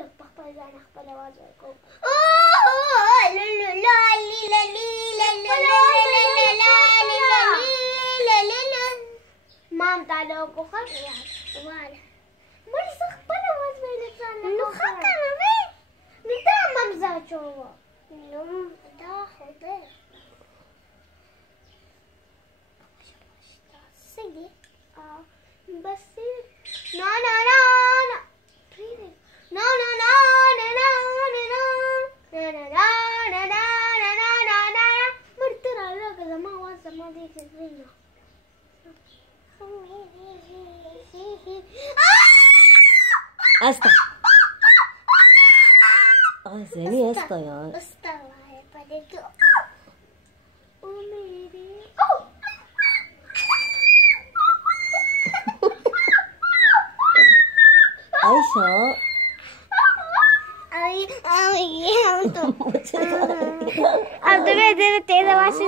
خلك بختار ځان خپل आवाज ورکوم مام تعالوا كوخر ومال مرز خپل आवाज ویل ځان نو خطر مې نو دا ممزه چوه نو دا خوده سيدي بس نا نا نا نا نا نا نا نا نا نا نا نا نا مرتر على كذا ما واسع ما دي تزينه اسطى زيني اسطى يا اسطى يا بدك وميري عايشة अब तो मैं तेरे तेरे वास्ते